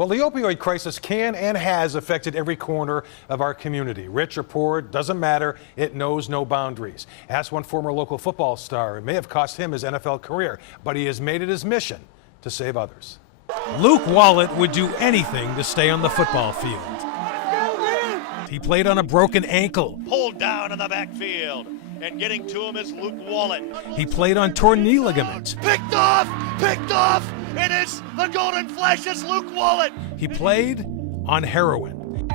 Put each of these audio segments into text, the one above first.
Well, the opioid crisis can and has affected every corner of our community. Rich or poor, doesn't matter. It knows no boundaries. Ask one former local football star. It may have cost him his NFL career, but he has made it his mission to save others. Luke Wollet would do anything to stay on the football field. He played on a broken ankle. Pulled down in the backfield, and getting to him is Luke Wollet. He played on torn knee ligaments. Picked off! It is the Golden Flash, it's Luke Wollet. He played on heroin.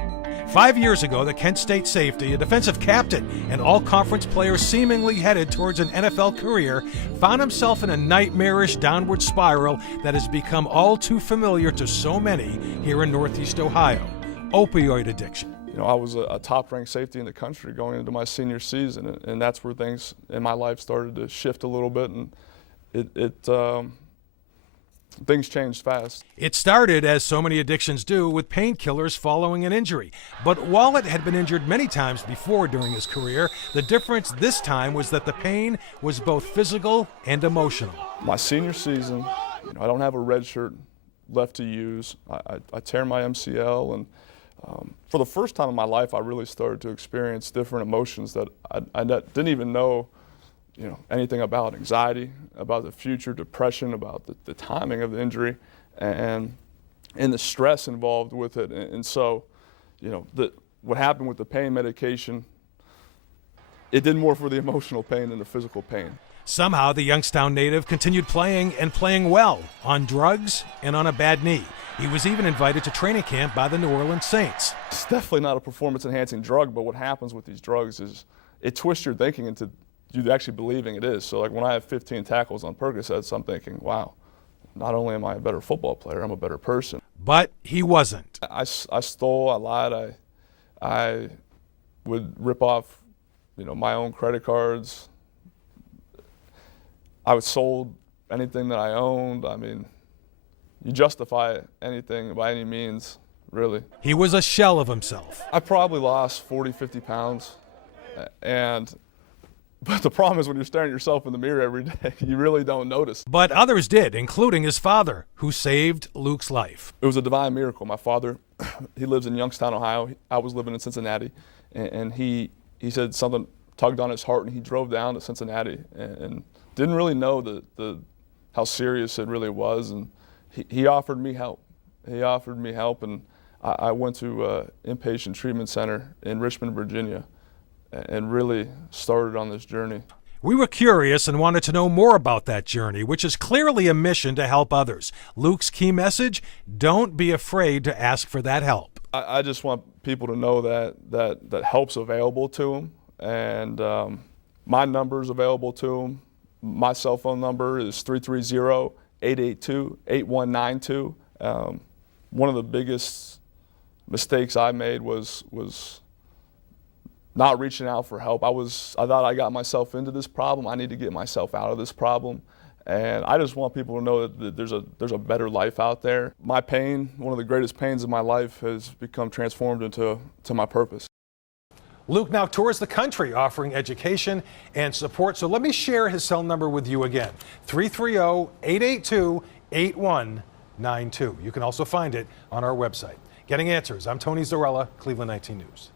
5 years ago, the Kent State safety, a defensive captain, and all-conference player seemingly headed towards an NFL career, found himself in a nightmarish downward spiral that has become all too familiar to so many here in Northeast Ohio: opioid addiction. You know, I was a top-ranked safety in the country going into my senior season, and that's where things in my life started to shift a little bit, and things changed fast. It started, as so many addictions do, with painkillers following an injury. But Wollet had been injured many times before during his career. The difference this time was that the pain was both physical and emotional. My senior season, I don't have a red shirt left to use. I tear my MCL, and for the first time in my life, I really started to experience different emotions that I didn't even know anything about: anxiety, about the future, depression, about the timing of the injury, and the stress involved with it. And so, what happened with the pain medication, it did more for the emotional pain than the physical pain. Somehow, the Youngstown native continued playing, and playing well, on drugs and on a bad knee. He was even invited to training camp by the New Orleans Saints. It's definitely not a performance-enhancing drug, but what happens with these drugs is it twists your thinking into you actually believing it is. So like when I have 15 tackles on Percocets, I'm thinking, wow, not only am I a better football player, I'm a better person. But he wasn't. I stole, I lied, I would rip off, my own credit cards. I sold anything that I owned. I mean, you justify anything by any means, really. He was a shell of himself. I probably lost 40, 50 pounds, but the problem is when you're staring at yourself in the mirror every day, you really don't notice. But others did, including his father, who saved Luke's life. It was a divine miracle. My father, he lives in Youngstown, Ohio. I was living in Cincinnati, and he said something tugged on his heart, and he drove down to Cincinnati and didn't really know how serious it really was, and he offered me help. He offered me help, and I went to Inpatient Treatment Center in Richmond, Virginia, and really started on this journey. We were curious and wanted to know more about that journey, which is clearly a mission to help others. Luke's key message: don't be afraid to ask for that help. I just want people to know that help's available to them, and my number is available to them. My cell phone number is 330-882-8192. One of the biggest mistakes I made was not reaching out for help. I thought I got myself into this problem. I need to get myself out of this problem. And I just want people to know that there's a better life out there. My pain, one of the greatest pains of my life, has become transformed into my purpose. Luke now tours the country offering education and support. So let me share his cell number with you again: 330-882-8192. You can also find it on our website. Getting Answers. I'm Tony Zarella, Cleveland 19 News.